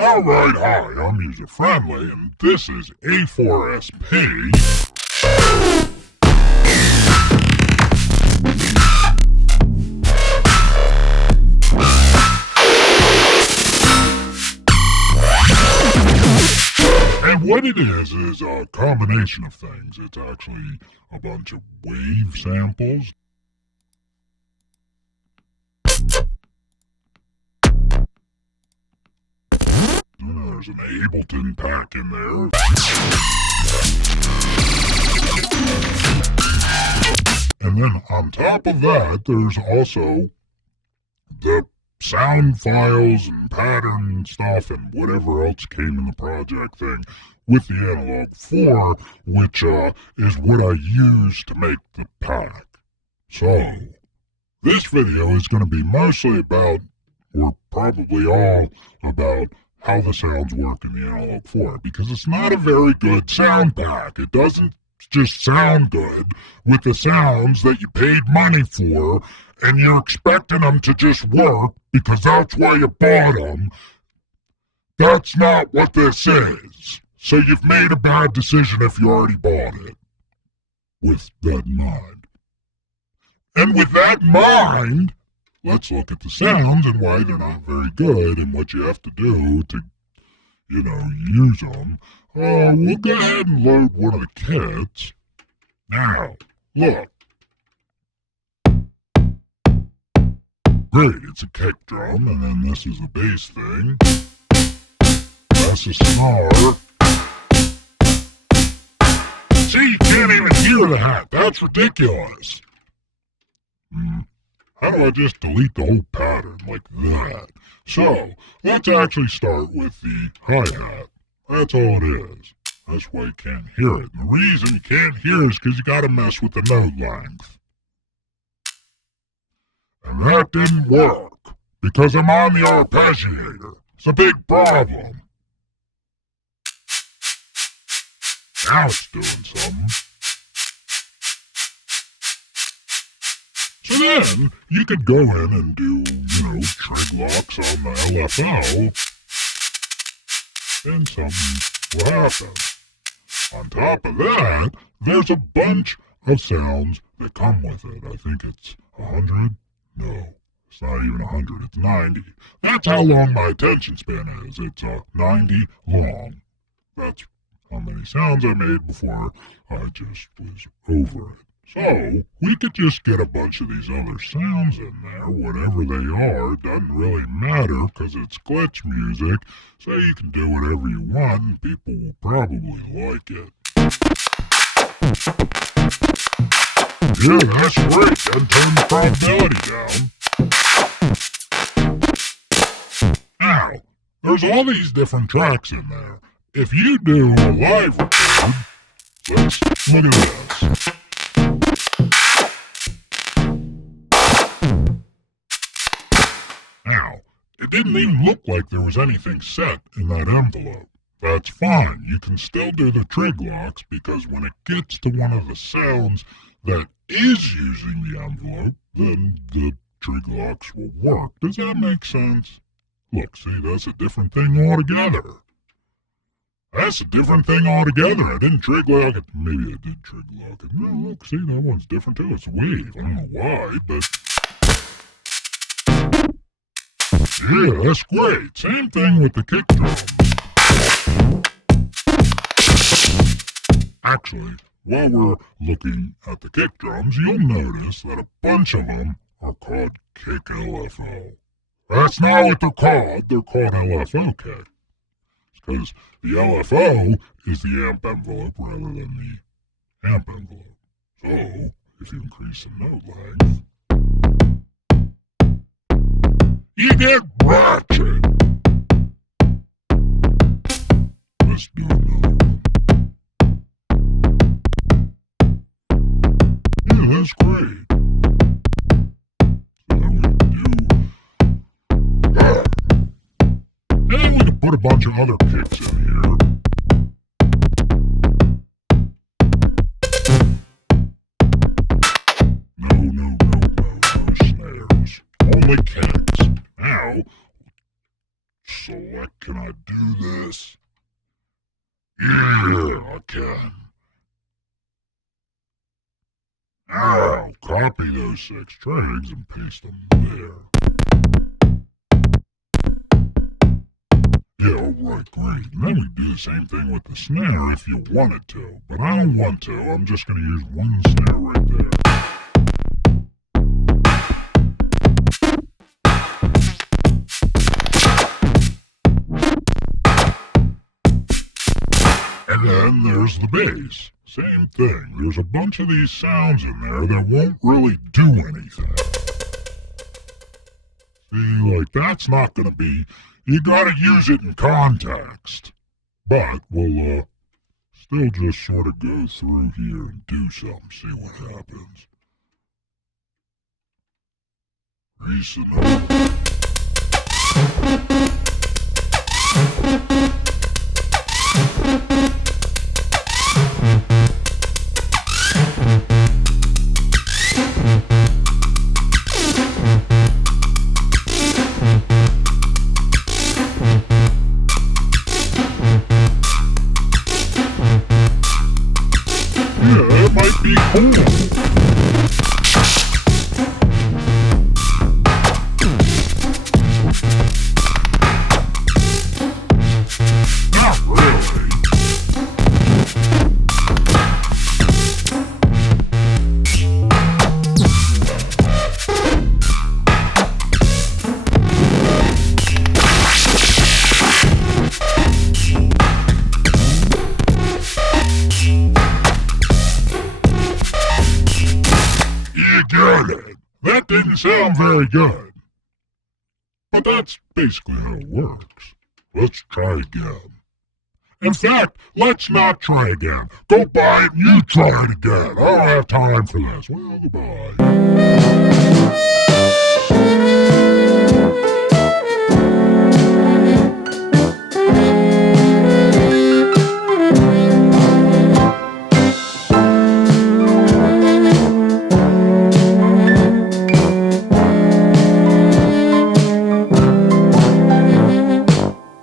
Alright, hi, I'm User Friendly, and this is A4SP. And what it is a combination of things. It's actually a bunch of wave samples. There's an Ableton pack in there. And then on top of that, there's also the sound files and pattern stuff and whatever else came in the project thing with the Analog 4, which is what I use to make the pack. So, this video is going to be mostly about, or probably all about, how the sounds work in the Analog 4, because it's not a very good sound pack. It doesn't just sound good with the sounds that you paid money for, and you're expecting them to just work because that's why you bought them. That's not what this is. So you've made a bad decision if you already bought it. With that in mind. And with that in mind, let's look at the sounds and why they're not very good and what you have to do to, use them. We'll go ahead and load one of the kits. Now, look. Great, it's a kick drum, and then this is a bass thing. That's a snare. See, you can't even hear that. That's ridiculous. How do I just delete the whole pattern like that? So, let's actually start with the hi-hat. That's all it is. That's why you can't hear it. And the reason you can't hear it is because you gotta mess with the note length. And that didn't work, because I'm on the arpeggiator. It's a big problem. Now it's doing something. So then, you could go in and do, trig locks on the LFO, and something will happen. On top of that, there's a bunch of sounds that come with it. I think it's 100? No, it's not even 100, it's 90. That's how long my attention span is. It's 90 long. That's how many sounds I made before I just was over it. So, we could just get a bunch of these other sounds in there, whatever they are. It doesn't really matter, because it's glitch music, so you can do whatever you want, and people will probably like it. Yeah, that's great, then turn the probability down. Now, there's all these different tracks in there. If you do a live record, let's look at this. Now, it didn't even look like there was anything set in that envelope. That's fine, you can still do the trig locks, because when it gets to one of the sounds that is using the envelope, then the trig locks will work. Does that make sense? Look, see, that's a different thing altogether. That's a different thing altogether. I didn't trig lock it. Maybe I did trig lock it. No, look, see, that one's different too. It's a wave. I don't know why, but... yeah, that's great. Same thing with the kick drums. Actually, while we're looking at the kick drums, you'll notice that a bunch of them are called kick LFO. That's not what they're called. They're called LFO kick. Because the LFO is the amp envelope rather than the amp envelope. So, if you increase the note length, you get ratchet. Let's do another one. Yeah, that's great. So then we can do that. And we can put a bunch of other kicks in here. No snares. Only kicks. Now, select. Can I do this? Yeah, I can. Now, copy those 6 strings and paste them there. Yeah, alright, great. And then we do the same thing with the snare if you wanted to. But I don't want to. I'm just going to use one snare right there. And then there's the bass. Same thing. There's a bunch of these sounds in there that won't really do anything. See, like, that's not going to be... You gotta use it in context. But we'll still just sort of go through here and do something, see what happens. Reason up. Be cool. Not really. That didn't sound very good. But that's basically how it works. Let's try again. In fact, let's not try again. Go buy it and you try it again. I don't have time for this. Well, goodbye.